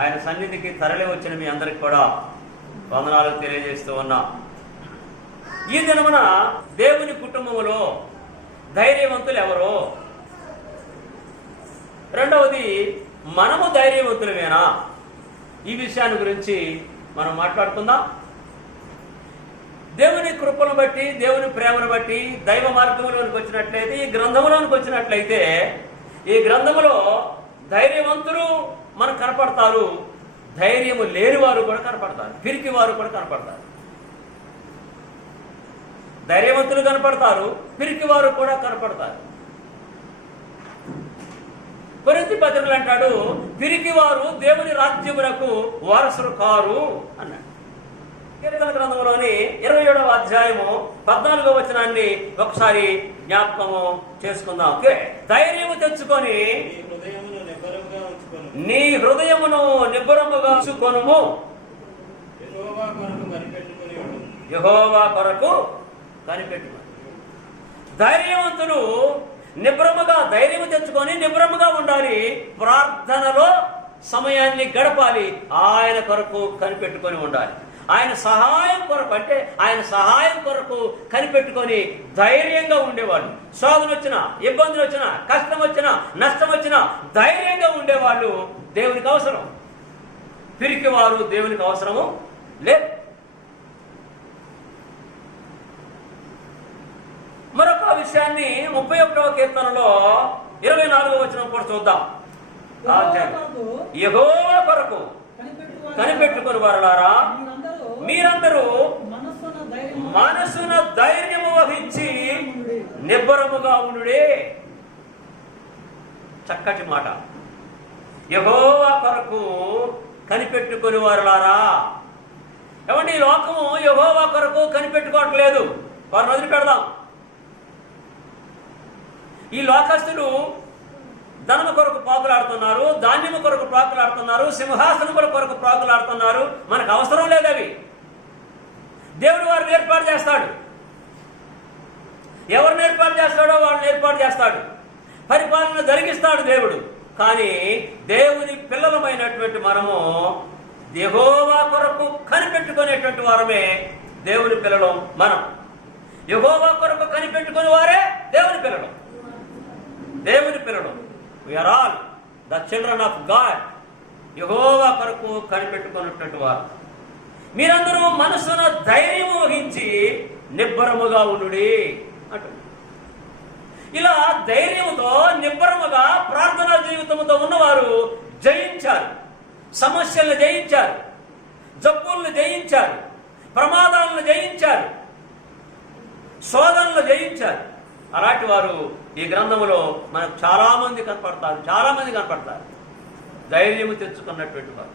ఆయన సన్నిధికి తరలి వచ్చిన మీ అందరికి కూడా వందనాలు తెలియజేస్తూ ఉన్నా. ఈ దినమున దేవుని కుటుంబములో ధైర్యవంతులు ఎవరో, రెండవది మనము ధైర్యవంతులమేనా, ఈ విషయాన్ని గురించి మనం మాట్లాడుకుందాం. దేవుని కృపను బట్టి, దేవుని ప్రేమను బట్టి దైవ మార్గంలోనికి వచ్చినట్లయితే, ఈ గ్రంథంలోనికి వచ్చినట్లయితే, ఈ గ్రంథములో ధైర్యవంతులు మనకు కనపడతారు, ధైర్యము లేని వారు కూడా కనపడతారు, పిరికి వారు కూడా కనపడతారు. ధైర్యవంతులు కనపడతారు, పిరికి వారు కూడా కనపడతారు. కొరింథీ పత్రికలు అంటాడు, పిరికి వారు దేవుని రాజ్యములకు వారసులు కారు అన్నాడు. కీర్తన గ్రంథంలోని 27వ అధ్యాయము 14వ వచనాన్ని ఒకసారి జ్ఞాపకము చేసుకుందాం. ధైర్యము తెచ్చుకొని నీ హృదయమును నిబ్బరముగా ఉంచుకొనుము, యెహోవా కొరకు కనిపెట్టుకొని. ధైర్యవంతులు నిబ్రముగా, ధైర్యము తెచ్చుకొని నిబ్రముగా ఉండాలి. ప్రార్థనలో సమయాన్ని గడపాలి. ఆయన కొరకు కనిపెట్టుకొని ఉండాలి. ఆయన సహాయం కొరకు, అంటే ఆయన సహాయం కొరకు కనిపెట్టుకొని ధైర్యంగా ఉండేవాళ్ళు. శోధన వచ్చినా, ఇబ్బందులు వచ్చినా, కష్టం వచ్చినా, నష్టం వచ్చినా ధైర్యంగా ఉండేవాళ్ళు దేవునికి అవసరం. పిరికి వారు దేవునికి అవసరము లేదు. మరొక విషయాన్ని 31వ కీర్తనలో 24వ వచనం కూడా చూద్దాం. యెహోవా కొరకు కనిపెట్టుకొని వారలారా, మీరందరూ మనసున ధైర్యము వహించి నిబ్బరముగా ఉండుడే. చక్కటి మాట. యెహోవా కొరకు కనిపెట్టుకొని వారలారా. ఏమంటే ఈ లోకము యెహోవా కొరకు కనిపెట్టుకోవట్లేదు, వారిని వదిలిపెడదాం. ఈ లోకస్తులు ధనము కొరకు ప్రాకులాడుతున్నారు, ధాన్యము కొరకు ప్రాకులాడుతున్నారు, సింహాసనముల కొరకు ప్రాకులాడుతున్నారు. మనకు అవసరం లేదు అవి. దేవుడు వారిని ఏర్పాటు చేస్తాడు. ఎవరిని ఏర్పాటు చేస్తాడో వాళ్ళని ఏర్పాటు చేస్తాడు. పరిపాలన జరిగిస్తాడు దేవుడు. కానీ దేవుని పిల్లలమైనటువంటి మనము యెహోవా కొరకు కనిపెట్టుకునేటువంటి వారమే దేవుని పిల్లలు. మనం యెహోవా కొరకు కనిపెట్టుకుని వారే దేవుని పిల్లలు. దేవుని పిల్లలు. We are all the children of God. యెహోవా కొరకు కనిపెట్టుకున్నటువంటి వారు. మీరందరూ మనసున ధైర్యము వహించి నిబ్బరముగా ఉండుడి అంటుంది. ఇలా ధైర్యముతో నిబ్బరముగా ప్రార్థనా జీవితంతో ఉన్నవారు జయించారు. సమస్యలను జయించారు, జబ్బులను జయించారు, ప్రమాదాలను జయించారు, శోధనలు జయించారు. అలాంటి వారు ఈ గ్రంథంలో మనకు చాలా మంది కనపడతారు. ధైర్యము తెచ్చుకున్నటువంటి వారు.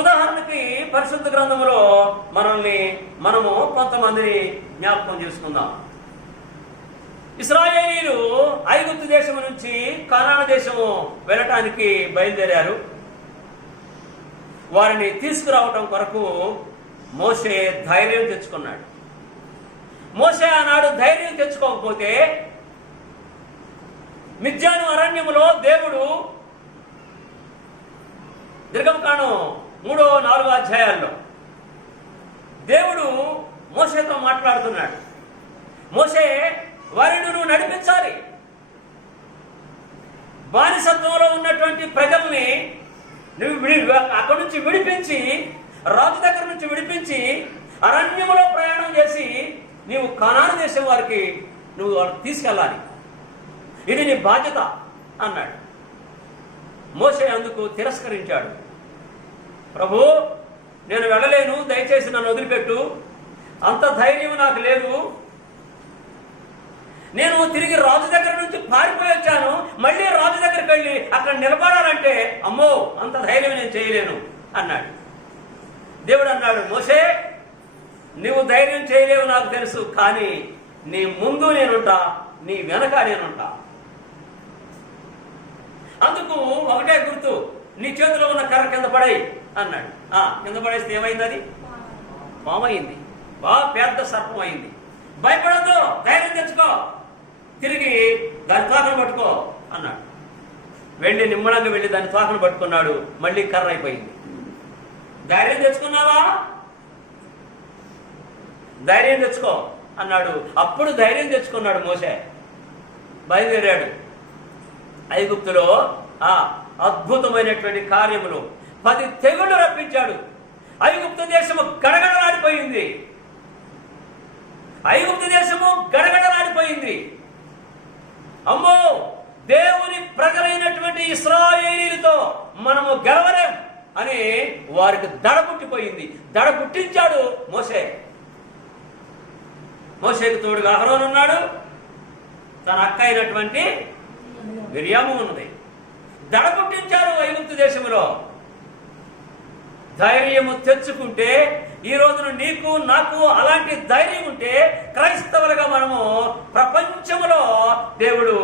ఉదాహరణకి పరిశుద్ధ గ్రంథంలో మనము కొంతమందిని జ్ఞాపకం చేసుకుందాం. ఇశ్రాయేలీయులు ఐగుప్తు దేశము నుంచి కనాను దేశము వెళ్ళటానికి బయలుదేరారు. వారిని తీసుకురావటం కొరకు మోషే ధైర్యం తెచ్చుకున్నాడు. మోషే ఆనాడు ధైర్యం తెచ్చుకోకపోతే మిద్యాను అరణ్యములో దేవుడు నిర్గమకాండం 3-4 అధ్యాయాల్లో దేవుడు మోషేతో మాట్లాడుతున్నాడు. మోషే, వారిని నువ్వు నడిపించాలి. బానిసత్వంలో ఉన్నటువంటి ప్రజల్ని నువ్వు అక్కడి నుంచి విడిపించి, రాజు దగ్గర నుంచి విడిపించి అరణ్యములో ప్రయాణం చేసి నీవు కనాను దేశం వారికి నువ్వు తీసుకెళ్ళాలి. ఇది నీ బాధ్యత అన్నాడు. మోషే అందుకు తిరస్కరించాడు. ప్రభు, నేను వెళ్ళలేను, దయచేసి నన్ను వదిలిపెట్టు, అంత ధైర్యం నాకు లేదు. నేను తిరిగి రాజు దగ్గర నుంచి పారిపోయి వచ్చాను, మళ్ళీ రాజు దగ్గరికి వెళ్ళి అక్కడ నిలబడాలంటే అమ్మో, అంత ధైర్యం నేను చేయలేను అన్నాడు. దేవుడు అన్నాడు, మోషే, నువ్వు ధైర్యం చేయలేవు నాకు తెలుసు, కానీ నీ ముందు నేనుంటా, నీ వెనక నేనుంటా. అందుకు ఒకటే గుర్తు, నీ చేతిలో ఉన్న కర్ర కింద పడాయి అన్నాడు. కింద పడేస్తే ఏమైంది? అది పామైంది, బాగా పెద్ద సర్పం అయింది. భయపడద్దు, ధైర్యం తెచ్చుకో, తిరిగి దాని తాకలు పట్టుకో అన్నాడు. వెళ్ళి నిమ్మడంగా వెళ్ళి దాన్ని తోకను పట్టుకున్నాడు. మళ్ళీ కర్ర అయిపోయింది. ధైర్యం తెచ్చుకున్నావా? ధైర్యం తెచ్చుకో అన్నాడు. అప్పుడు ధైర్యం తెచ్చుకున్నాడు మోషే. బయలుదేరాడు. ఐగుప్తులో అద్భుతమైనటువంటి కార్యములు 10 తెగుళ్లు రప్పించాడు. ఐగుప్తు దేశము గడగడలాడిపోయింది. ఐగుప్తు దేశము గడగడలాడిపోయింది. అమ్మో, దేవుని ప్రజలైనటువంటి ఇశ్రాయేలీయులతో మనము గెలవలేం అని వారికి దడ పుట్టిపోయింది. దడ పుట్టించాడు మోషే. మోషేకు తోడుగా అహరోను ఉన్నాడు. తన అక్క అయినటువంటి మిరియాము ఉన్నది. దడ పుట్టించారు ఐగుప్తు దేశంలో. ధైర్యము తెచ్చుకుంటే, ఈ రోజున నీకు నాకు అలాంటి ధైర్యం ఉంటే, క్రైస్తవులుగా మనము ప్రపంచంలో దేవుడు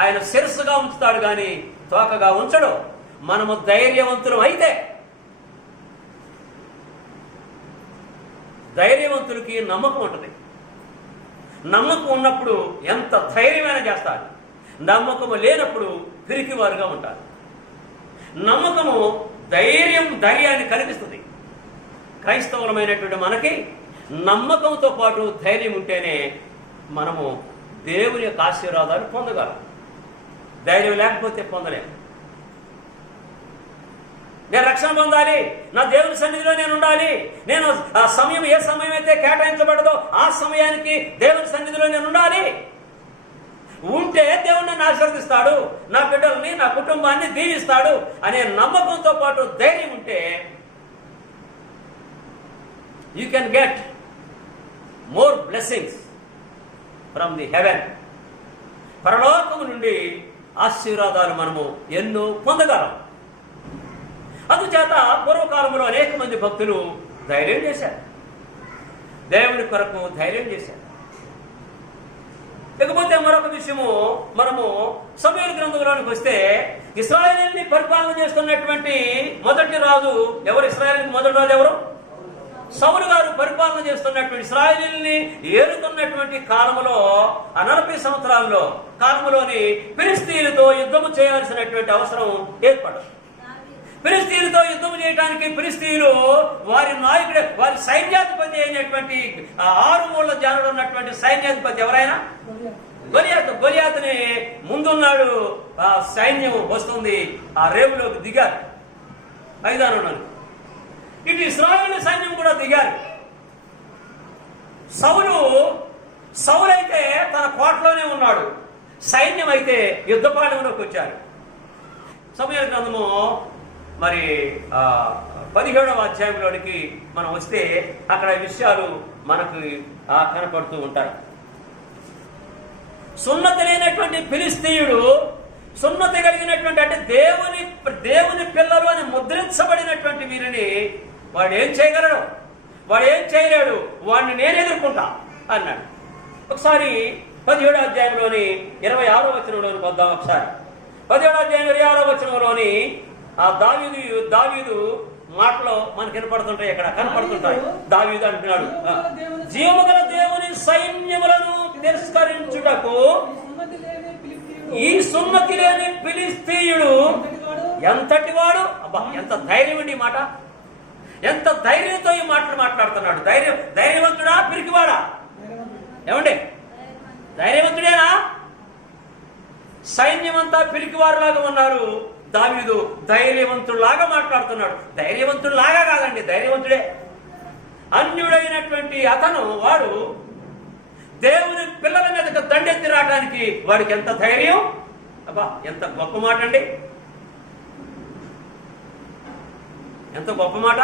ఆయన శిరస్సుగా ఉంచుతాడు కానీ తోకగా ఉంచడు. మనము ధైర్యవంతులం అయితే, ధైర్యవంతులకి నమ్మకం ఉంటుంది. నమ్మకం ఉన్నప్పుడు ఎంత ధైర్యమైనా చేస్తారు. నమ్మకము లేనప్పుడు పిరికివారుగా ఉంటారు. నమ్మకము ధైర్యాన్ని కలిగిస్తుంది. క్రైస్తవులమైనటువంటి మనకి నమ్మకంతో పాటు ధైర్యం ఉంటేనే మనము దేవుని యొక్క ఆశీర్వాదాలు పొందగలం. ధైర్యం లేకపోతే పొందలేము. నేను రక్షణ పొందాలి, నా దేవుని సన్నిధిలో నేను ఉండాలి, నేను ఆ సమయం ఏ సమయం అయితే కేటాయించబడదో ఆ సమయానికి దేవుని సన్నిధిలో నేను ఉండాలి. ఉంటే దేవుడు నన్ను ఆశీర్వదిస్తాడు, నా బిడ్డల్ని నా కుటుంబాన్ని దీవిస్తాడు అనే నమ్మకంతో పాటు ధైర్యం ఉంటే you can get more blessings from the haven. పరలోకము నుండి ఆశీర్వాదాలు మనము ఎన్నో పొందగలం. అందుచేత పూర్వకాలంలో అనేక మంది భక్తులు ధైర్యం చేశారు, దేవుని కొరకు ధైర్యం చేశారు. ఇకపోతే మరొక విషయము, మనము సమూయేలు గ్రంథంలోనికి వస్తే ఇశ్రాయేలుని పరిపాలన చేస్తున్నటువంటి మొదటి రాజు ఎవరు? ఇశ్రాయేలుకి మొదటి రాజు ఎవరు? సౌలు గారు పరిపాలన చేస్తున్నటువంటి ఇశ్రాయేలుని ఏలుతున్నటువంటి కాలంలో 40 సంవత్సరాల్లో కాలంలోని ఫిలిష్తీయులతో యుద్ధము చేయాల్సినటువంటి అవసరం ఏర్పడదు. ఫిలిష్తీయులతో యుద్ధం చేయడానికి ఫిలిష్తీయులు వారి నాయకుడు, వారి సైన్యాధిపతి అయినటువంటి 6 మూల జానుడు ఉన్నటువంటి సైన్యాధిపతి ఎవరైనా గొలియాతుని ముందున్నాడు. ఆ సైన్యం వస్తుంది, ఆ రేవులోకి దిగారు మైదానంలో. ఇటు ఇశ్రాయేలు సైన్యం కూడా దిగారు. సౌలు అయితే తన కోటలోనే ఉన్నాడు, సైన్యం అయితే యుద్ధపాఠంలోకి వచ్చారు. సమూయేలు గ్రంథము మరి 17వ అధ్యాయంలోనికి మనం వస్తే అక్కడ విషయాలు మనకు కనపడుతూ ఉంటాయి. సున్నతి లేనటువంటి ఫిలిష్తీయుడు, సున్నతి కలిగినటువంటి అంటే దేవుని పిల్లలు అని ముద్రించబడినటువంటి వీరిని వాడు ఏం చేయగలడు? వాడు ఏం చేయలేడు. వాడిని నేను ఎదుర్కొంటా అన్నాడు. ఒకసారి 17వ అధ్యాయంలోని 26వ వచనంలోనికి వద్దాం. ఒకసారి 17వ అధ్యాయం 26వ వచనంలోని ఆ దావీదు మాటలో మనకు వినపడుతుంటాయి, ఇక్కడ కనపడుతుంటాయి. దావీదు అంటున్నాడు, జీవము గల దేవుని సైన్యములను తిరస్కరించుటకు ఈ సున్నతి లేని ఫిలిష్తీయుడు ఎంతటి వాడు. అబ్బా, ఎంత ధైర్యం అండి ఈ మాట! ఎంత ధైర్యంతో ఈ మాటలు మాట్లాడుతున్నాడు. ధైర్యవంతుడా పిరికివాడా? ఏమండి, ధైర్యవంతుడేనా? సైన్యమంతా పిరికివారులాగా ఉన్నారు. దావీదు ధైర్యవంతుడిలాగా మాట్లాడుతున్నాడు. ధైర్యవంతుడిలాగా కాదండి, ధైర్యవంతుడే. అన్యుడైనటువంటి అతను, వాడు దేవుని పిల్లల మీదకి దండెత్తి రావడానికి వాడికి ఎంత ధైర్యం! అబ్బా, ఎంత గొప్ప మాట అండి! ఎంత గొప్ప మాట!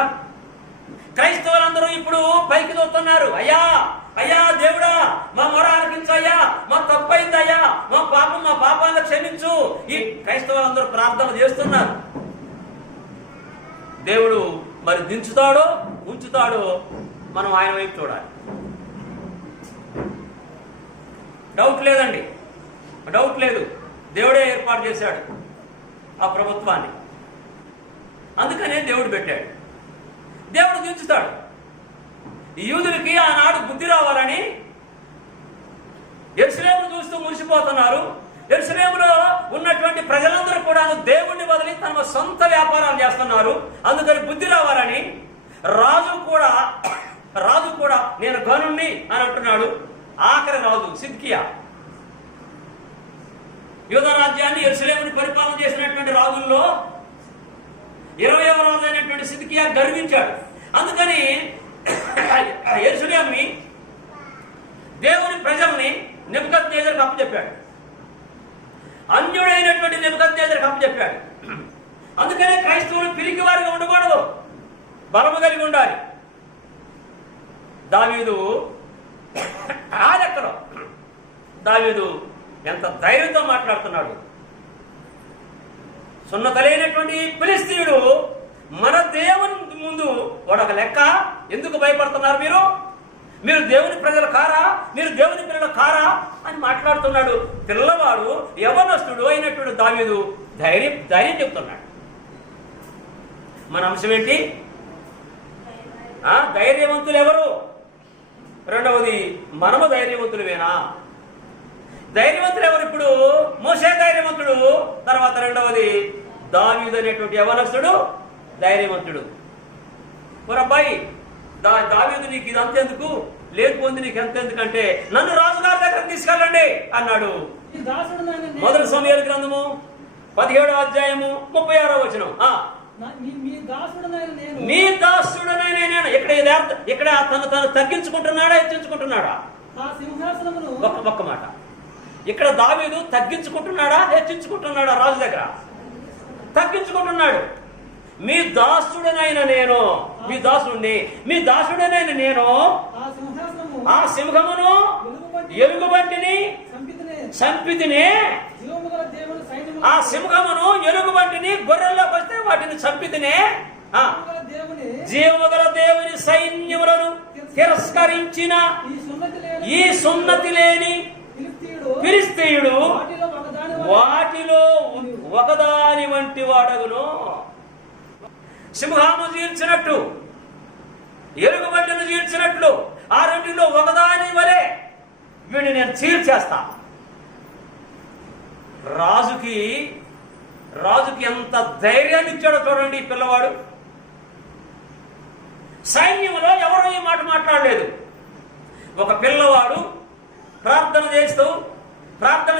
క్రైస్తవులందరూ ఇప్పుడు పైకి దొరుకుతున్నారు. అయ్యా అయ్యా దేవుడా, మా మొర ఆలకించు అయ్యా, మా తప్పైందయ్యా, మా పాపాలను క్షమించు. ఈ క్రైస్తవులందరూ ప్రార్థన చేస్తున్నారు. దేవుడు మరి దించుతాడో ఉంచుతాడో మనం ఆయన వైపు చూడాలి. డౌట్ లేదండి, డౌట్ లేదు. దేవుడే ఏర్పాటు చేశాడు ఆ ప్రభుత్వాన్ని, అందుకనే దేవుడు పెట్టాడు. దేవుడు దించుతాడు. ఈ యూదులకి ఆనాడు బుద్ధి రావాలని యెరూషలేమును చూస్తూ మురిసిపోతున్నారు. యెరూషలేములో ఉన్నటువంటి ప్రజలందరూ కూడా దేవుణ్ణి వదిలి తమ సొంత వ్యాపారాలు చేస్తున్నారు. అందుకని బుద్ధి రావాలని రాజు కూడా నేను గనుణ్ణి అని అంటున్నాడు. ఆఖరి రాజు సిద్కియా, యూదా రాజ్యాన్ని యెరూషలేముని పరిపాలన చేసినటువంటి రాజుల్లో 20వ రాజు అయినటువంటి సిద్కియా గర్వించాడు. అందుకని యెరూషలేముని దేవుని ప్రజల్ని నెబుకద్నెజరుకు అప్పచెప్పాడు. అన్యుడైనటువంటి నెబుకద్నెజరుకు అప్పచెప్పాడు. అందుకనే క్రైస్తవులు పిరికి వారిగా ఉండకూడదు, బలము కలిగి ఉండాలి. దావీదు ఆ లెక్కలో దావీదు ఎంత ధైర్యంతో మాట్లాడుతున్నాడు. సున్నతలేనటువంటి ఫిలిష్తీయుడు మన దేవుని ముందు వాడొక లెక్క. ఎందుకు భయపడుతున్నారు మీరు దేవుని ప్రజలు కారా, మీరు దేవుని పిల్లలు కారా అని మాట్లాడుతున్నాడు. పిల్లవాడు యవనస్తుడు అయినటువంటి దావీదు ధైర్యం చెప్తున్నాడు. మన అంశం ఏంటి? ధైర్యవంతులు ఎవరు? రెండవది, మనము ధైర్యవంతులమేనా? ధైర్యవంతులు ఎవరు? ఇప్పుడు మోషే ధైర్యవంతుడు, తర్వాత రెండవది దావీదు అనేటువంటి యవనస్తుడు ధైర్యవంతుడు. మరి అబ్బాయి దావీదు నీకు ఇది అంతెందుకు, లేకపోతే నీకు ఎంత ఎందుకంటే నన్ను రాజుగారి దగ్గరకు తీసుకెళ్ళండి అన్నాడు. మొదటి సమూయేలు గ్రంథము 17వ అధ్యాయము 36వ వచనం. మీ దాసుడనైన నేను. ఇక్కడ తను తగ్గించుకుంటున్నాడా, హెచ్చించుకుంటున్నాడా? ఒక్క మాట, ఇక్కడ దావీదు తగ్గించుకుంటున్నాడా, హెచ్చించుకుంటున్నాడా? రాజు దగ్గర తగ్గించుకుంటున్నాడు. మీ దాసుడనైన నేను, మీ దాసుడనైన నేను ఆ సింహమును ఎలుగుబంటిని చంపితినే. ఆ సింహమును ఎలుగుబంటిని గొర్రెల్లోకి వస్తే వాటిని చంపితినే. జీవముగల దేవుని సైన్యములను తిరస్కరించిన ఈ సున్నతి లేని ఫిలిష్తీయుడు వాటిలో ఒకదాని వంటి వాడగును. సింహము చీల్చినట్టు, ఎలుగుబంటిని చీల్చినట్లు ఆ రెండిలో ఒకదాని వలె వీడిని నేను చీల్చేస్తా. రాజుకి ఎంత ధైర్యాన్ని ఇచ్చాడో చూడండి ఈ పిల్లవాడు. సైన్యంలో ఎవరో ఈ మాట మాట్లాడలేదు. ఒక పిల్లవాడు ప్రార్థన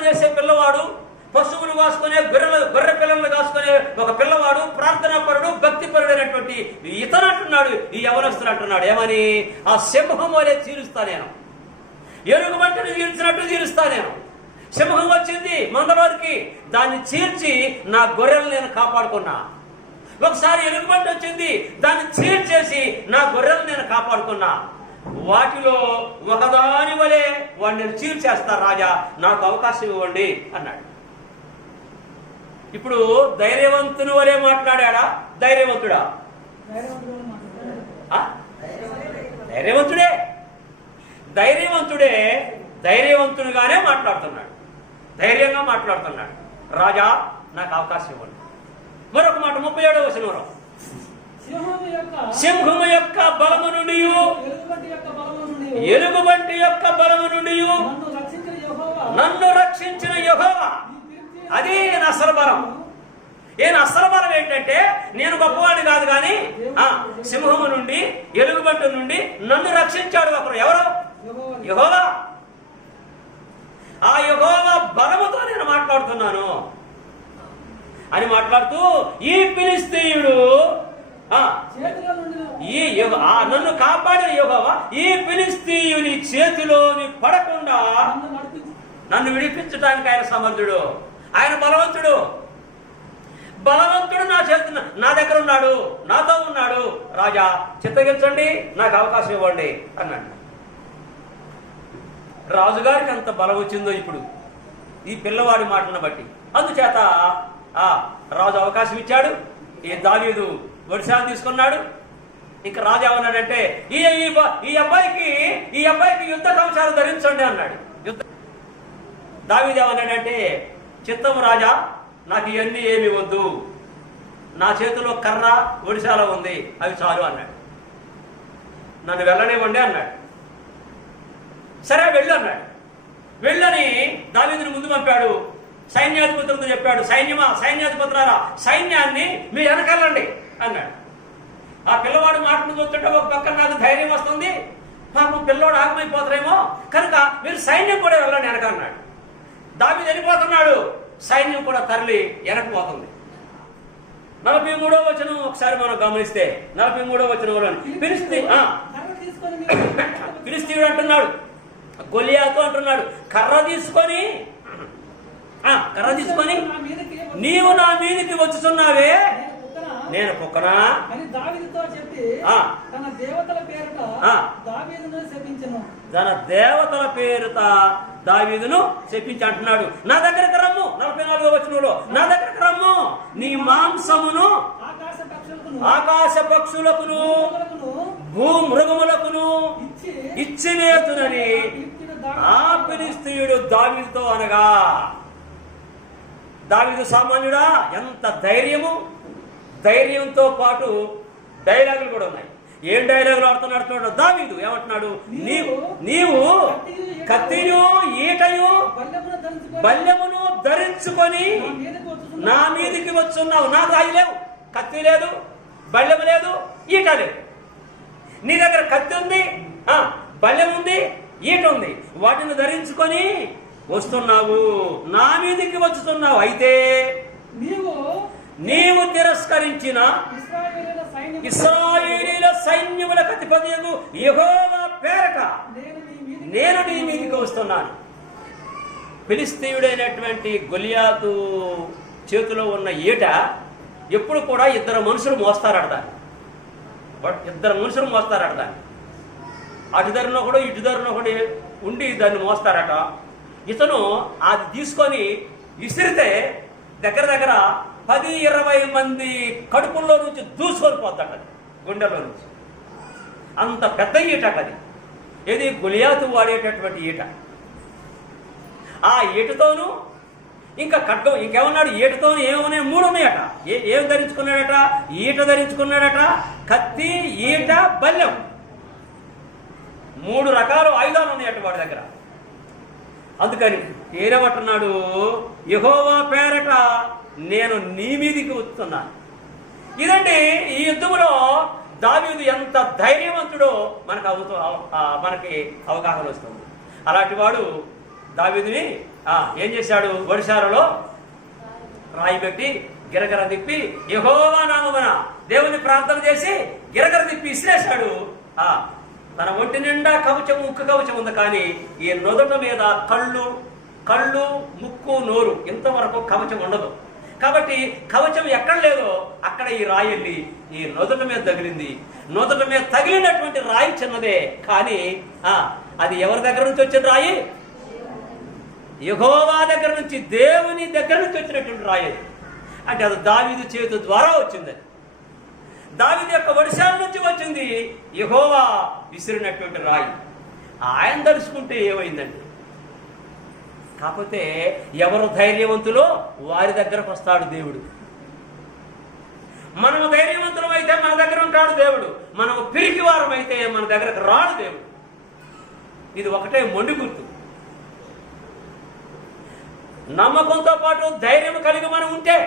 చేసే పిల్లవాడు, పశువులు కాసుకునే గొర్రె పిల్లలను కాసుకునే ఒక పిల్లవాడు, ప్రార్థనాపరుడు, భక్తిపరుడు అయినటువంటి ఇతను అంటున్నాడు, ఈ యవనస్తుడు అంటున్నాడు ఏమని? ఆ సింహం వలె చీలుస్తా నేను, ఎలుగుబంటిని చీల్చినట్టు చీలుస్తా నేను. సింహం వచ్చింది మందలోనికి, దాన్ని చీల్చి నా గొర్రెలు నేను కాపాడుకున్నా. ఒకసారి ఎలుగుబంటి వచ్చింది, దాన్ని చీల్చేసి నా గొర్రెలు నేను కాపాడుకున్నా. వాటిలో ఒకదాని వలె వాడిని నేను చీల్చేస్తా రాజా, నాకు అవకాశం ఇవ్వండి అన్నాడు. ఇప్పుడు ధైర్యవంతుని వలె మాట్లాడా? ధైర్యవంతుడా? ధైర్యవంతుడే ధైర్యవంతుడిగానే మాట్లాడుతున్నాడు, ధైర్యంగా మాట్లాడుతున్నాడు. రాజా నాకు అవకాశం ఇవ్వండి. మరొక మాట 37వ వచనంలో, సింహము యొక్క బలము నుండి ఎలుగుబంటి యొక్క బలము నుండి నన్ను రక్షించిన యెహోవా. అది నా అసలు బలం. అసలు బలం ఏంటంటే నేను గొప్పవాడిని కాదు, కానీ సింహము నుండి ఎలుగుబంటి నుండి నన్ను రక్షించాడు ఒకరు. ఎవరు? యెహోవా. ఆ యెహోవా బలముతో నేను మాట్లాడుతున్నాను అని మాట్లాడుతూ, ఈ ఫిలిష్తీయుడు నన్ను కాపాడిన యెహోవా ఈ ఫిలిష్తీయుని చేతిలోని పడకుండా నన్ను విడిపించడానికి ఆయన సమర్థుడు, ఆయన బలవంతుడు. నా దగ్గర ఉన్నాడు, నాతో ఉన్నాడు. రాజా చిత్తగించండి, నాకు అవకాశం ఇవ్వండి అన్నాడు. రాజుగారికి అంత బలం వచ్చిందో ఇప్పుడు ఈ పిల్లవాడి మాటలను బట్టి. అందుచేత రాజు అవకాశం ఇచ్చాడు. ఈ దావీదు వడిశాలు తీసుకున్నాడు. ఇంకా రాజు ఏమన్నాడంటే, ఈ అబ్బాయికి యుద్ధ కవచాలు ధరించండి అన్నాడు. దావీదు ఏమన్నాడంటే, చిత్తం రాజా, నాకు ఇవన్నీ ఏమి వద్దు, నా చేతిలో కర్ర ఒడిశాల ఉంది, అవి చాలు అన్నాడు. నన్ను వెళ్ళనివ్వండి అన్నాడు. సరే వెళ్ళు అన్నాడు. వెళ్ళని దావీదుని ముందు పంపాడు. సైన్యాధిపతులతో చెప్పాడు, సైన్యాధిపతులారా, సైన్యాన్ని మీ వెనకాలండి అన్నాడు. ఆ పిల్లవాడు మాటను చూస్తుంటే ఒక పక్కన నాకు ధైర్యం వస్తుంది, పాపం పిల్లోడు ఆగమైపోతారేమో కనుక మీరు సైన్యం కూడా వెళ్ళండి వెనక అన్నాడు. దావీదు వెళ్ళిపోతున్నాడు, సైన్యం కూడా తరలి వెనకపోతుంది. 43వ వచనం ఒకసారి మనం గమనిస్తే 43వ వచనంలో ఫిలిష్తీయుడు అంటున్నాడు, గొలియాతు అంటున్నాడు, కర్ర తీసుకొని నీవు నా మీదికి వచ్చుచున్నావే, నేను కుక్కనా అని దావీదుతో చెప్పి తన దేవతల పేరుట దావీదును శపించి అంటున్నాడు, నా దగ్గరకు రమ్ము. 44వ వచనంలో నా దగ్గరకు రమ్ము, నీ మాంసమును ఆకాశ పక్షులకును భూమృగములకును ఇచ్చివేతునని ఆ ఫిలిష్తీయుడు దావీదుతో అనగా, దావీదు సామాన్యుడా, ఎంత ధైర్యంతో పాటు డైలాగులు కూడా ఉన్నాయి. ఏం డైలాగులు ఆడుతున్నాడు చూడండి. దావీదు ఏమంటున్నాడు, నీవు కత్తియు ఈటయు బల్యమును ధరించుకొని నా మీదికి వచ్చున్నావు. నాకు రాయి లేవు, కత్తి లేదు, బల్యం లేదు, ఈట లేదు. నీ దగ్గర కత్తి ఉంది, బల్యం ఉంది, ఈట ఉంది, వాటిని ధరించుకొని వస్తున్నావు, నా మీదికి వచ్చుతున్నావు. అయితే నీవు తిరస్కరించిన ఇశ్రాయేలీయుల సైన్యములకు అధిపతియగు యెహోవా పేరట నేను నీ మీదికి వస్తున్నాను. ఫిలిష్తీయుడైనటువంటి గొలియాతు చేతిలో ఉన్న ఈట ఎప్పుడు కూడా ఇద్దరు మనుషులు మోస్తారట. అటు ధరన ఒకడు ఇటు ధరన ఒకటి ఉండి దాన్ని మోస్తారట. ఇతను అది తీసుకొని విసిరితే దగ్గర 10-20 మంది కడుపుల్లో నుంచి దూసుకొని పోతాడు, గుండెల్లో నుంచి. అంత పెద్ద ఈట అది. ఏది గొలియాతు వాడేటటువంటి ఈట. ఆ ఈటతోనూ ఇంకా ఖడ్గం, ఇంకేమన్నాడు, ఈటతోనూ ఏమన్నాయి, 3 ఉన్నాయట. ఏం ధరించుకున్నాడట, ఈట ధరించుకున్నాడట, కత్తి, ఈట, బల్యం, 3 రకాల ఆయుధాలు ఉన్నాయట వాడి దగ్గర. అందుకని ఏరేమంటున్నాడు, యెహోవా పేరట నేను నీ మీదికి వస్తున్నాను. ఇదండి ఈ యుద్ధంలో దావీదు ఎంత ధైర్యవంతుడో మనకి అవగాహన వస్తుంది. అలాంటి వాడు దావీదుని ఏం చేశాడు, వడిశాలలో రాయి పెట్టి గిరగర తిప్పి యెహోవా నామమున దేవుని ప్రార్థన చేసి గిరగర తిప్పి ఇసిరేశాడు. తన ఒంటి నిండా కవచం, ఉక్కు కవచం ఉంది, కానీ ఈ నొదట మీద కళ్ళు, ముక్కు, నోరు ఇంతవరకు కవచం ఉండదు. కాబట్టి కవచం ఎక్కడ లేదో అక్కడ ఈ రాయి వెళ్ళి ఈ నొదట మీద తగిలింది. నొదట మీద తగిలినటువంటి రాయి చిన్నదే, కానీ అది ఎవరి దగ్గర నుంచి వచ్చిన రాయి, యెహోవా దగ్గర నుంచి, దేవుని దగ్గర నుంచి వచ్చినటువంటి రాయి అది. అంటే అది దావీదు చేతి ద్వారా వచ్చింది. దావీదు యొక్క వడిశాల నుంచి వచ్చింది, యెహోవా విసిరినటువంటి రాయి. ఆయన తలుచుకుంటే ఏమైందండి? కాకపోతే ఎవరు ధైర్యవంతులో వారి దగ్గరకు వస్తాడు దేవుడు. మనము ధైర్యవంతులం అయితే మన దగ్గర ఉంటాడు దేవుడు. మనం పిరికి వారం అయితే మన దగ్గరకు రాడు దేవుడు. ఇది ఒకటే మొండి గుర్తు. నమ్మకంతో పాటు ధైర్యం కలిగి మనం ఉంటే,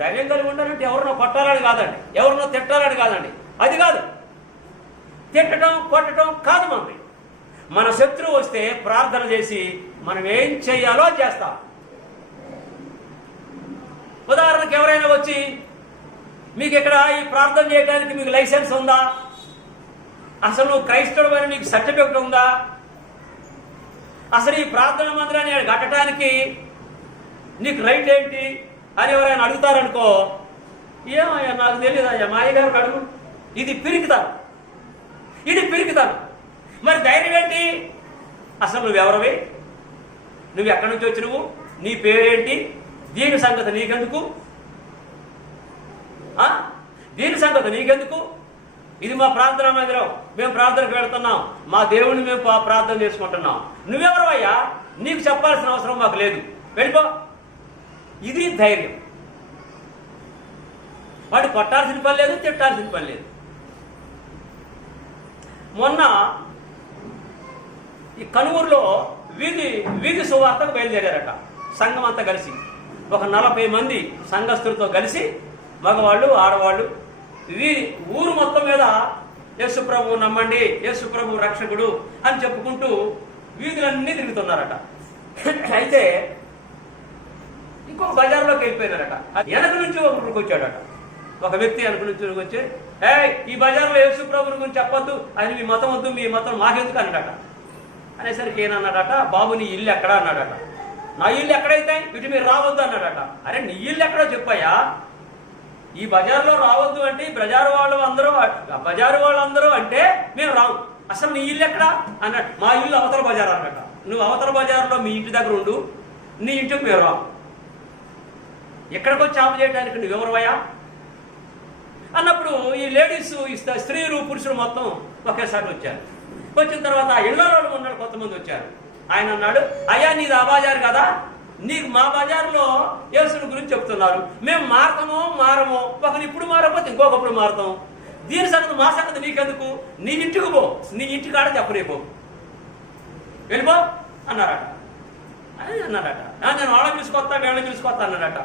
ధైర్యం కలిగి ఉండాలంటే ఎవరినో కొట్టాలని కాదండి, ఎవరినో తిట్టాలని కాదండి, అది కాదు. తిట్టడం కొట్టడం కాదు. మన శత్రువు వస్తే ప్రార్థన చేసి మనం ఏం చెయ్యాలో చేస్తాం. ఉదాహరణకు ఎవరైనా వచ్చి, మీకు ఇక్కడ ఈ ప్రార్థన చేయడానికి మీకు లైసెన్స్ ఉందా, అసలు నువ్వు క్రైస్తవుడు అని నీకు సర్టిఫికెట్ ఉందా, అసలు ఈ ప్రార్థన మందిరాన్ని కట్టడానికి నీకు రైట్ ఏంటి అని ఎవరైనా అడుగుతారనుకో, ఏమయ్యా నాకు తెలియదు అయ్యా, మా అయ్యగారికి అడుగు. ఇది పిరికితాను. మరి ధైర్యం ఏంటి? అసలు నువ్వెవరవి, నువ్వు ఎక్కడి నుంచి వచ్చినవు, నీ పేరేంటి, దీని సంగతి నీకెందుకు, ఇది మా ప్రార్థన మందిరం, మేము ప్రార్థనకు వెళుతున్నాం, మా దేవుడిని మేము ప్రార్థన చేసుకుంటున్నాం. నువ్వెవరవయ్యా, నీకు చెప్పాల్సిన అవసరం మాకు లేదు, వెళ్ళిపో. ఇది ధైర్యం. వాడు కొట్టాల్సిన పని లేదు, తిట్టాల్సిన పని లేదు. మొన్న ఈ కనుమూరులో వీధి సువార్తకు బయలుదేరారట, సంఘం అంతా కలిసి. ఒక 40 మంది సంఘస్థులతో కలిసి మగవాళ్ళు ఆడవాళ్ళు ఊరు మొత్తం మీద యేసు ప్రభువు నమ్మండి, యేసు ప్రభువు రక్షకుడు అని చెప్పుకుంటూ వీధులన్నీ తిరుగుతున్నారట. అయితే ఇంకొక బజార్లోకి వెళ్ళిపోయినారట. వెనక నుంచి ఒకరికి వచ్చాడట. ఒక వ్యక్తి వెనక నుంచి వచ్చి, ఈ బజార్లో యేసు ప్రభువు గురించి చెప్పొద్దు, అది మీ మతం వద్దు, మీ మతం మాకెందుకు అన్నాడట. అనేసరికి ఏనన్నాడట, బాబు నీ ఇల్లు ఎక్కడా అన్నాడట. నా ఇల్లు ఎక్కడైతే ఇటు మీరు రావద్దు అన్నాడట. అరే నీ ఇల్లు ఎక్కడో చెప్పయ్యా, ఈ బజార్లో రావద్దు అంటే బజారు వాళ్ళందరూ అంటే మేము రావు, అసలు నీ ఇల్లు ఎక్కడా అన్నాడు. మా ఇల్లు అవతల బజార్ అన్నట. నువ్వు అవతల బజార్లో మీ ఇంటి దగ్గర ఉండు, నీ ఇంటికి మేము రావు, ఎక్కడికి వచ్చి ఆపు చేయడానికి నువ్వెవరవయ్యా అన్నప్పుడు ఈ లేడీస్ స్త్రీలు పురుషులు మొత్తం ఒకేసారి వచ్చారు. వచ్చిన తర్వాత ఆ ఇళ్ళ వాళ్ళు ఉన్నాడు, కొంతమంది వచ్చారు. ఆయన అన్నాడు, అయ్యా నీది ఆ బజారు కదా, నీకు మా బజార్లో యేసుని గురించి చెప్తున్నారు, మేము మారమో ఒకరు ఇప్పుడు మారకపోతే ఇంకొకప్పుడు మారుతాం, దీని సంగతి మా సంగతి నీకెందుకు, నీ ఇంటికి పో, నీ ఇంటికి ఆడ చెప్పలేపో, వెళ్ళిపో అన్నారట. అని అన్నారట. నేను వాళ్ళని చూసుకొస్తా వీళ్ళని చూసుకొస్తా అన్నాడట.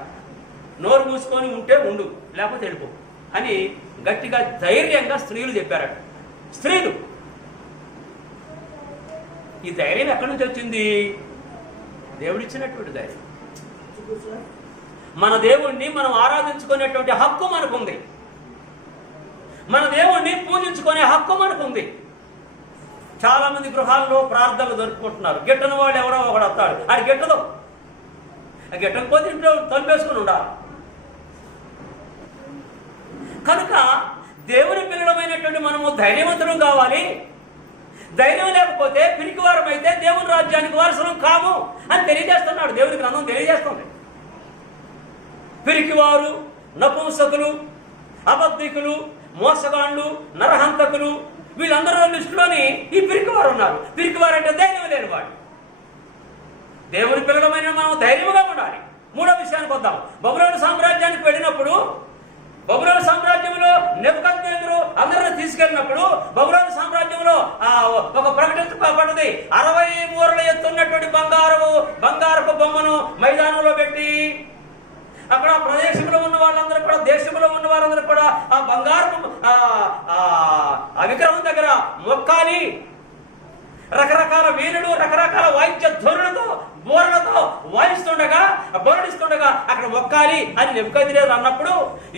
నోరు మూసుకొని ఉంటే ఉండు, లేకపోతే వెళ్ళిపో అని గట్టిగా ధైర్యంగా స్త్రీలు చెప్పారట. స్త్రీలు ఈ ధైర్యం ఎక్కడి నుంచి వచ్చింది? దేవుడిచ్చినటువంటి ధైర్యం. మన దేవుణ్ణి మనం ఆరాధించుకునేటువంటి హక్కు మనకుంది, మన దేవుణ్ణి పూజించుకునే హక్కు మనకుంది. చాలా మంది గృహాల్లో ప్రార్థనలు జరుపుకుంటున్నారు. గిట్టని వాడు ఎవరో ఒకడు వస్తాడు, అది గిట్టదు, గిట్టకపోతే ఇంట్లో తలుపేసుకుని ఉండాలి. కనుక దేవుని పిల్లలమైనటువంటి మనము ధైర్యవంతులం కావాలి. ధైర్యం లేకపోతే పిరికివారం అయితే దేవుని రాజ్యానికి వారసులం కాము అని తెలియజేస్తున్నాడు. దేవుని గ్రంథం తెలియజేస్తుంది. పిరికివారు, నపుంసకులు, అబద్ధికులు, మోసగాళ్ళు, నరహంతకులు, వీళ్ళందరూ లిస్టులోని ఈ పిరికివారు ఉన్నారు. పిరికివారు అంటే ధైర్యం లేని వాడు. దేవుని పిల్లలమైన మనం ధైర్యంగా ఉండాలి. మూడో విషయానికి వద్దాం. బబులోను సామ్రాజ్యానికి వెళ్ళినప్పుడు, బబులోను సామ్రాజ్యంలో నెబుకద్నెజరు అందరిని తీసుకెళ్ళినప్పుడు బబులోను సామ్రాజ్యంలో ఒక ప్రకటించబడ్డది. 60 మూరల ఎత్తున్నటువంటి బంగారపు బొమ్మను మైదానంలో పెట్టి అక్కడ ప్రదేశంలో ఉన్న వాళ్ళందరూ కూడా, దేశంలో ఉన్న వారందరూ కూడా ఆ బంగారపు ఆ విగ్రహం దగ్గర మొక్కాలి. రకరకాల వీణులు, రకరకాల వాయిద్య ధ్వనులతో, బోర్లతో బోరడిస్తుండగా అక్కడ మొక్కాలి అని నెబుకద్నెజరు అన్నప్పుడు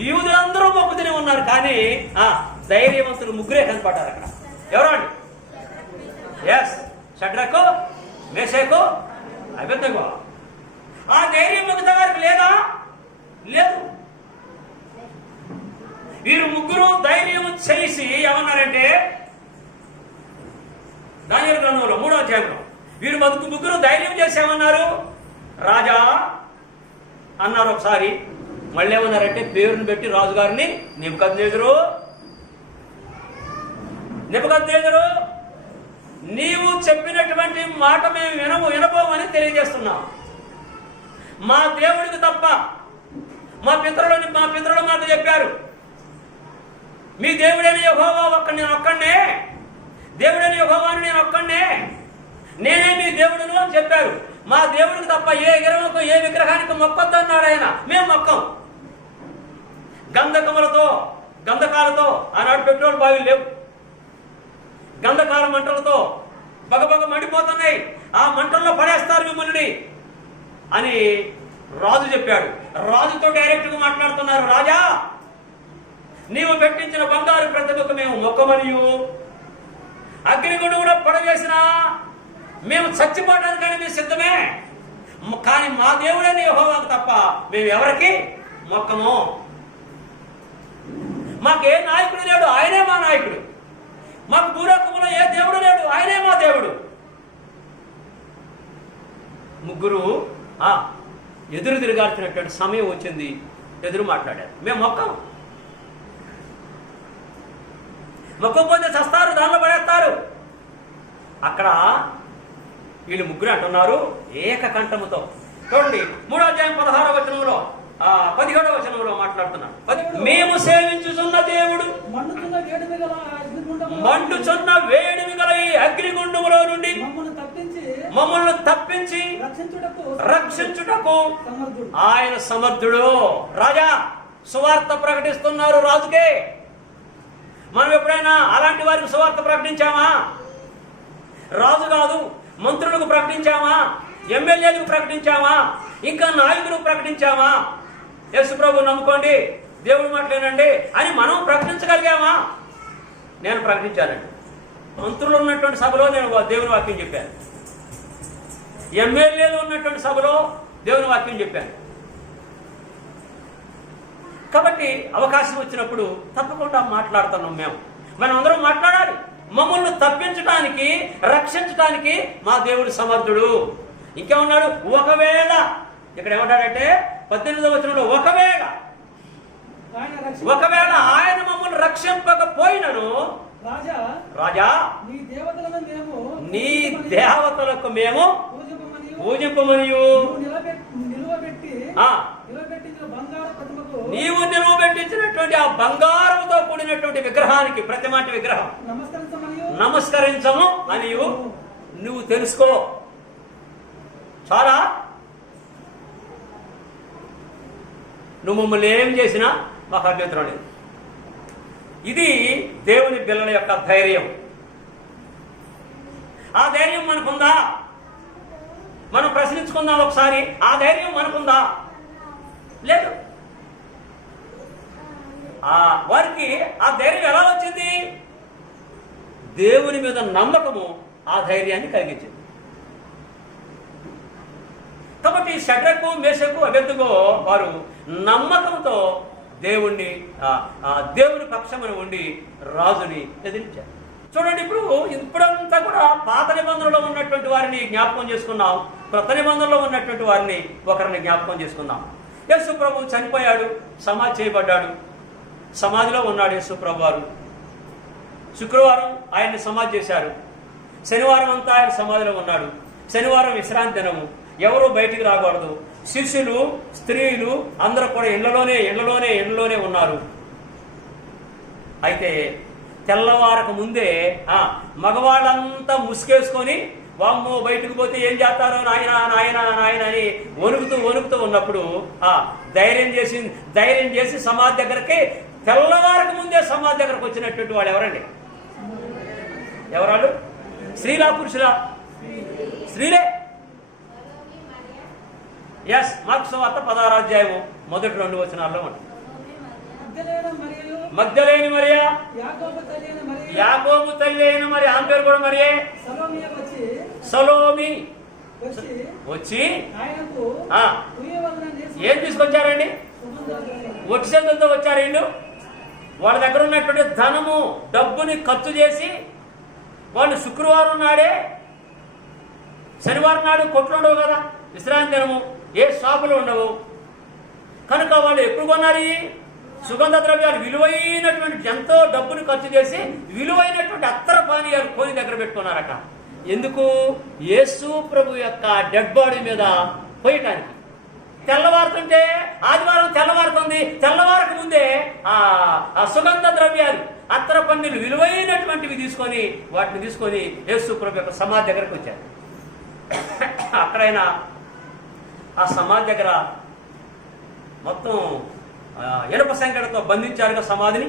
యూదులందరూ మొక్కుతూనే ఉన్నారు. కానీ ధైర్యవంతులు ముగ్గురే కనపడ్డారు అక్కడ. ఎవరండి? ఎస్, షడ్రకు, మేషకు, అబేద్నెగో. ఆ ధైర్యం మిగతా వారికి లేదా? లేదు. వీరు ముగ్గురు ధైర్యం చేసి ఏమన్నారంటే, దానియేలు గ్రంథంలో 3వ అధ్యాయంలో వీరు ముగ్గురు ధైర్యం చేసేమన్నారు. రాజా అన్నారు ఒకసారి, మళ్ళీ ఏమన్నారంటే పేరును పెట్టి రాజుగారిని, నెబుకద్నెజరు నీవు చెప్పినటువంటి మాట మేము వినబోమని తెలియజేస్తున్నాం. మా దేవుడికి తప్ప మా పితరులు మాకు చెప్పారు, మీ దేవుడైన యెహోవా నేను ఒక్కడే, దేవుడైన యెహోవాను నేను ఒక్కడే, నేనే మీ దేవుడును అని చెప్పారు. మా దేవుడికి తప్ప ఏ విగ్రహానికి మొక్కొద్దు అన్నాడు ఆయన. మేము మొక్కం. గంధకాలతో ఆనాడు పెట్రోల్ బావిలు లేవు, గంధకాల మంటలతో బగబగ మండిపోతున్నాయి, ఆ మంటల్లో పడేస్తారు మిమ్మల్ని అని రాజు చెప్పాడు. రాజుతో డైరెక్ట్గా మాట్లాడుతున్నారు. రాజా, నీవు పెట్టించిన బంగారు ప్రతిమకు మేము మొక్కమనియు, అగ్నిగుండంలో పడవేసినా మేము చచ్చిపోవడానికైనా మేము సిద్ధమే, కానీ మా దేవుడైన యెహోవాకు తప్ప మేము ఎవరికి మొక్కము. మాకే నాయకుడు లేడు, ఆయనే మా నాయకుడు. మాకు భూలోకంలో ఏ దేవుడు లేడు, ఆయనే మా దేవుడు. ముగ్గురు ఎదురు తిరగాల్సినటువంటి సమయం వచ్చింది. ఎదురు మాట్లాడారు. మేము మొక్కకపోతే చస్తారు, దానిలో పడేస్తారు. అక్కడ వీళ్ళు ముగ్గురు అంటున్నారు ఏకకంఠముతో. చూడండి 3వ అధ్యాయం 16వ వచనంలో 17వ వచనంలో మాట్లాడుతున్నారు. మేము సేవించుచున్న దేవుడు మండుచున్న వేడిమి గల ఈ అగ్నిగుండములో నుండి మమ్మల్ని తప్పించి రక్షించుటకు ఆయన సమర్థుడు. రాజా సువార్త ప్రకటిస్తున్నారు రాజుకే. మనం ఎప్పుడైనా అలాంటి వారికి సువార్త ప్రకటించామా? రాజు కాదు, మంత్రులకు ప్రకటించామా? ఎమ్మెల్యేలకు ప్రకటించామా? ఇంకా నాయకులకు ప్రకటించామా? యేసు ప్రభు నమ్ముకోండి, దేవుడి మాటలేనండి అని మనం ప్రకటించగలిగామా? నేను ప్రకటించానండి. మంత్రులు ఉన్నటువంటి సభలో నేను దేవుని వాక్యం చెప్పాను. ఎమ్మెల్యేలు ఉన్నటువంటి సభలో దేవుని వాక్యం చెప్పాను. కాబట్టి అవకాశం వచ్చినప్పుడు తప్పకుండా మాట్లాడుతున్నాం. మనం అందరం మాట్లాడాలి. మమ్మల్ని తప్పించడానికి, రక్షించడానికి మా దేవుడు సమర్థుడు. ఇంకేమన్నాడు? ఒకవేళ, ఇక్కడ ఏమంటాడంటే 18వ వచనంలో ఒకవేళ ఆయన మమ్మల్ని రక్షింపకపోయినను, రాజా నీ దేవతలకు మేము పూజింపమనియు నీవు నిలువబెట్టించినటువంటి ఆ బంగారంతో కూడినటువంటి విగ్రహానికి, ప్రతిమాటి విగ్రహం నమస్కరించము అని నువ్వు తెలుసుకో. చాలా నువ్వు మమ్మల్ని ఏం చేసినా మాకు అభ్యంతరం లేదు. ఇది దేవుని పిల్లల యొక్క ధైర్యం. ఆ ధైర్యం మనకుందా? మనం ప్రశ్నించుకుందాం ఒకసారి. ఆ ధైర్యం మనకుందా? లేదు. వారికి ఆ ధైర్యం ఎలా వచ్చింది? దేవుని మీద నమ్మకము ఆ ధైర్యాన్ని కలిగించింది. కాబట్టి షడ్రకు, మేషకు, అబేద్నెగో వారు నమ్మకంతో దేవుని పక్షమున ఉండి రాజుని ఎదిరించారు. చూడండి, ఇప్పుడంతా కూడా పాత నిబంధనలో ఉన్నటువంటి వారిని జ్ఞాపకం చేసుకున్నాం, క్రొత్త నిబంధనలో ఉన్నటువంటి వారిని ఒకరిని జ్ఞాపకం చేసుకుందాం. యేసు ప్రభు చనిపోయాడు, సమాధి చేయబడ్డాడు, సమాధిలో ఉన్నాడు యేసు ప్రభు వారు. శుక్రవారం ఆయన్ని సమాధి చేశారు, శనివారం అంతా ఆయన సమాధిలో ఉన్నాడు. శనివారం విశ్రాంతి దినము, ఎవరు బయటికి రాకూడదు. శిష్యులు, స్త్రీలు అందరూ కూడా ఇళ్లలోనే ఉన్నారు. అయితే తెల్లవారకు ముందే మగవాళ్ళంతా ముసుకేసుకొని, వామ్మో బయటకు పోతే ఏం చేస్తారో నాయన నాయన నాయన అని వణుకుతూ ఉన్నప్పుడు ధైర్యం చేసి సమాధి దగ్గరకి, తెల్లవారకు ముందే సమాధి దగ్గరకు వచ్చినటువంటి వాళ్ళు ఎవరండి? ఎవరాళ్ళు? స్త్రీలా, పురుషులా? స్త్రీలే. ఎస్, మార్కు సువార్త 16వ అధ్యాయము మొదటి 2 వచనాల్లో ఉంటుంది. మగ్దలేని మరియా, యాకోబు తల్లి అయిన మరి, ఆమె పేరు కూడా మరియే, సలోమి వచ్చి ఏం తీసుకొచ్చారండి? ఒట్టి చేతులతో వచ్చారు వీళ్ళు. వాళ్ళ దగ్గర ఉన్నటువంటి ధనము, డబ్బుని ఖర్చు చేసి వాళ్ళు శుక్రవారం నాడే, శనివారం నాడు కొట్లు ఉండవు కదా, విశ్రాంతి దినము, ఏ షాపులు ఉండవు కనుక వాళ్ళు ఎప్పుడు కొన్నారు? సుగంధ ద్రవ్యాలు, విలువైనటువంటి, ఎంతో డబ్బును ఖర్చు చేసి విలువైనటువంటి అత్తర పానీయాలు కొని దగ్గర పెట్టుకున్నారట. ఎందుకు? యేసు ప్రభు యొక్క డెడ్ బాడీ మీద పోయటానికి. తెల్లవారుతుంటే, ఆదివారం తెల్లవారుతుంది, తెల్లవారకు ముందే ఆ సుగంధ ద్రవ్యాలు, అత్తర పన్నీలు, విలువైనటువంటివి వాటిని తీసుకొని యేసు ప్రభు యొక్క సమాధి దగ్గరకు వచ్చారు. అక్కడైనా ఆ సమాధి దగ్గర మొత్తం ఇనుప సంకెడతో బంధించారుగా సమాధిని.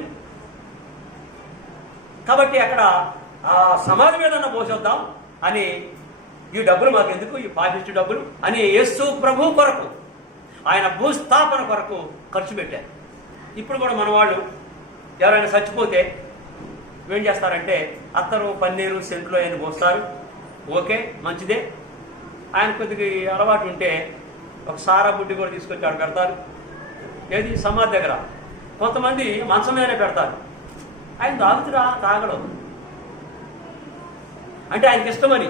కాబట్టి అక్కడ ఆ సమాధి మీద పోసేద్దాం అని, ఈ డబ్బులు మాకెందుకు, ఈ పాపిష్టి డబ్బులు అని యేసు ప్రభు కొరకు, ఆయన భూస్థాపన కొరకు ఖర్చు పెట్టారు. ఇప్పుడు కూడా మన వాళ్ళు ఎవరైనా చచ్చిపోతే ఏం చేస్తారంటే, అత్తరు, పన్నీరు, సెంట్లో అయిన పోస్తారు. ఓకే, మంచిదే. ఆయన కొద్దిగా అలవాటు ఉంటే ఒక సారా బుడ్డి కూడా తీసుకొచ్చి ఆడ పెడతారు. ఏది? సమాధి దగ్గర. కొంతమంది మంచం మీదనే పెడతారు. ఆయన తాగడం అంటే ఆయనకి ఇష్టమని.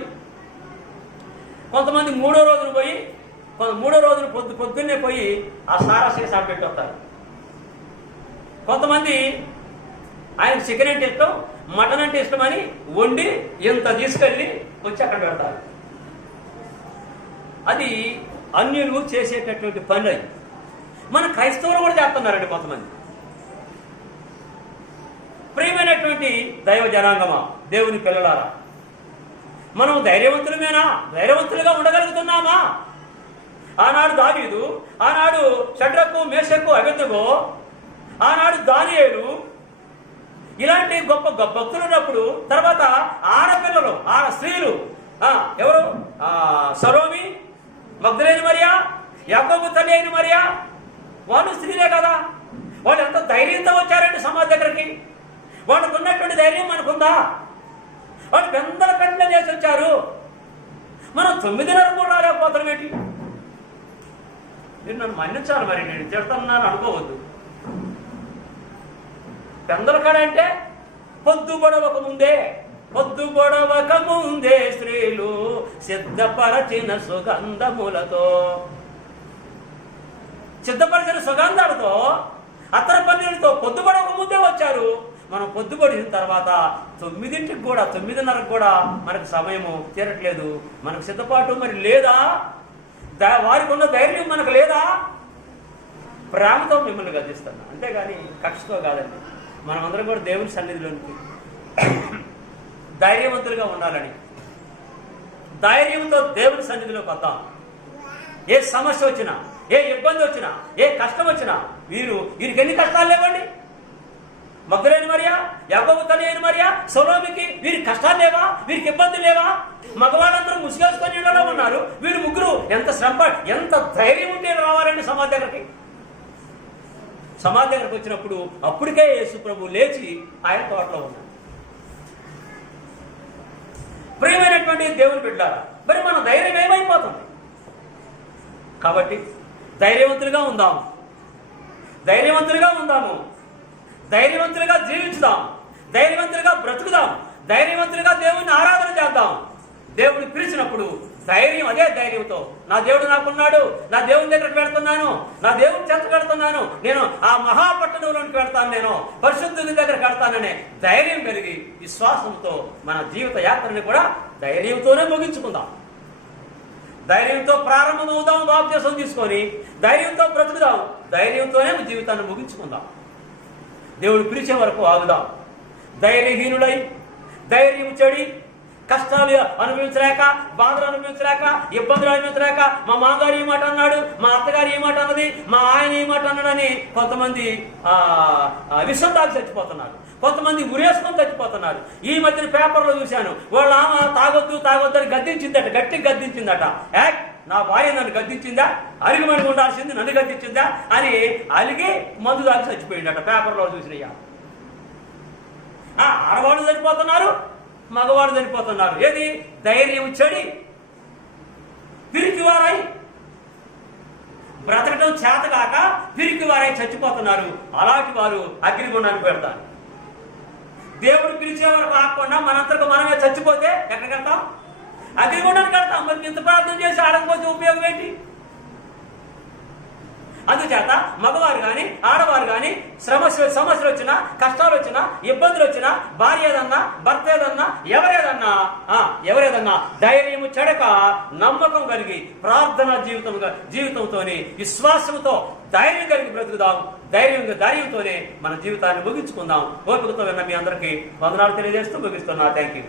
కొంతమంది మూడో రోజున పొద్దున్నే పోయి ఆ సారా సీసా పెట్టి వస్తారు. కొంతమంది ఆయనకు చికెన్ అంటే ఇష్టం, మటన్ అంటే ఇష్టమని వండి ఇంత తీసుకెళ్ళి వచ్చి అక్కడ పెడతారు. అది అన్యులు చేసేటటువంటి పని. అది మన క్రైస్తవులు కూడా చేస్తున్నారండి కొంతమంది. ప్రియమైనటువంటి దైవ జనాంగమా, దేవుని పిల్లలారా, మనం ధైర్యవంతులుగా ఉండగలుగుతున్నామా? ఆనాడు దావీదు, ఆనాడు షడ్రకు, మేషకు, అబేద్నెగో, ఆనాడు దానియేలు, ఇలాంటి గొప్ప భక్తులు ఉన్నప్పుడు తర్వాత ఆడపిల్లలు, స్త్రీలు, ఎవరు? సలోమి, మగ్దలేని మరియా, యాకోబు తల్లి అయిన మరియా, వాళ్ళు స్త్రీలే కదా. వాళ్ళు ఎంత ధైర్యంతో వచ్చారండి సమాజ దగ్గరికి. వాళ్ళకు ఉన్నటువంటి ధైర్యం మనకుందా? వాళ్ళు పెందల కంటే చేసి వచ్చారు. మనం 9:30 కూడా రాలేకపోతాం ఏంటి? మీరు నన్ను మన్నించాలి, మరి నేను తిడుతున్నాను అనుకోవద్దు. పెందల కడ అంటే పొద్దుబడవక ముందే స్త్రీలు సిద్ధపరచిన సుగంధాలతో అత్తర పన్నీరుతో పొద్దుబడవక ముందే వచ్చారు. మనం పొద్దుపడిన తర్వాత 9ంటికి కూడా 9:30 కూడా మనకు సమయము తీరట్లేదు. మనకు సిద్ధపాటు మరి లేదా? వారికి ఉన్న ధైర్యం మనకు లేదా? ప్రేమతో మిమ్మల్ని గద్దిస్తాను, అంతేగాని కక్షతో కాదండి. మనమందరం కూడా దేవుని సన్నిధిలోనికి ధైర్యవంతులుగా ఉండాలని, ధైర్యంతో దేవుని సన్నిధిలోకి వద్దాం. ఏ సమస్య వచ్చినా, ఏ ఇబ్బంది వచ్చినా, ఏ కష్టం వచ్చినా, వీరికి ఎన్ని కష్టాలు లేవండి? మగ్దలేని మరియా, యాకోబు తల్లి అయిన మరియా, సొలోమికి వీరికి కష్టాలు లేవా? వీరికి ఇబ్బంది లేవా? మగవాళ్ళందరూ ముసుగేసుకొని ఇళ్లలో ఉన్నారు. వీరు ముగ్గురు ఎంత శ్రమ, ఎంత ధైర్యం ఉంటే రావాలండి సమాజ దగ్గరికి. సమాజ దగ్గరకు వచ్చినప్పుడు అప్పటికే యేసు ప్రభు లేచి ఆయన తోటలో ఉన్నాడు. ప్రియమైనటువంటి దేవుని బిడ్డలారా, మరి మన ధైర్యం ఏమైపోతుంది? కాబట్టి ధైర్యవంతులుగా ఉందాము, ధైర్యవంతులుగా జీవించుదాం, ధైర్యవంతులుగా బ్రతుకుదాం, ధైర్యవంతులుగా దేవుని ఆరాధన చేద్దాం. దేవుని పిలిచినప్పుడు ధైర్యం, అదే ధైర్యంతో నా దేవుడు నాకున్నాడు, నా దేవుని దగ్గరకు వెళ్తున్నాను, నా దేవుని చెంత వెళ్తున్నాను, నేను ఆ మహాపట్టణంలోనికి వెళ్తాను, నేను పరిశుద్ధుని దగ్గరకు వెళ్తాననే ధైర్యం కలిగి విశ్వాసంతో మన జీవిత యాత్రని కూడా ధైర్యంతోనే ముగించుకుందాం. ధైర్యంతో ప్రారంభమవుదాం, బాప్తిసం తీసుకొని ధైర్యంతో బ్రతుకుదాం, ధైర్యంతోనే జీవితాన్ని ముగించుకుందాం. దేవుడు పిలిచే వరకు ఆగుదాం. ధైర్యహీనులై, ధైర్యం చెడి, కష్టాలు అనుభవించలేక, బాధలు అనుభవించలేక, ఇబ్బందులు అనుభవించలేక, మా మామగారు ఈ మాట అన్నాడు, మా అత్తగారు ఈ మాట అన్నది, మా ఆయన ఈ మాట అన్నాడని కొంతమంది విషం తాగి చచ్చిపోతున్నారు, కొంతమంది ఉరేసుకొని చచ్చిపోతున్నారు. ఈ మధ్యన పేపర్లో చూశాను, వాళ్ళ ఆమె తాగొద్దు అని గద్దించిందట, గట్టిగా గద్దించిందట. నా భార్య నన్ను గద్దించిందా, అరిగిమణి ఉండాల్సింది నన్ను గద్దించిందా అని అలిగి మందు దాకా చచ్చిపోయిందట. పేపర్లో చూసినయ్యా. ఆడవాళ్ళు చనిపోతున్నారు, మగవాళ్ళు చనిపోతున్నారు. ఏది? ధైర్యం చెడి, పిరికివారై, బ్రతకడం చేతగాక పిరికివారై చచ్చిపోతున్నారు. అలాంటి వారు అగ్నిగుండానికి పెడతారు. దేవుడు పిలిచే వరకు ఆకుండా మనంతకు మనమే చచ్చిపోతే ఎక్కడికి వెళ్తాం? అగ్నిగుండానికి వెళ్తాం. మరి ఇంత ప్రార్థన చేసి ఆడకపోతే ఉపయోగం ఏంటి? అందుచేత మగవారు కానీ ఆడవారు కానీ సమస్యలు వచ్చినా, కష్టాలు వచ్చినా, ఇబ్బందులు వచ్చినా, భార్య ఏదన్నా, భర్త ఏదన్నా, ఎవరేదన్నా ధైర్యము చెడక నమ్మకం కలిగి ప్రార్థనా జీవితంతోనే, విశ్వాసంతో ధైర్యం కలిగి బ్రతుకుదాం. ధైర్యంతోనే మన జీవితాన్ని ముగించుకుందాం. ఓపికతో విన్న మీ అందరికీ వందనాలు తెలియజేస్తూ ముగిస్తున్నా. Thank you.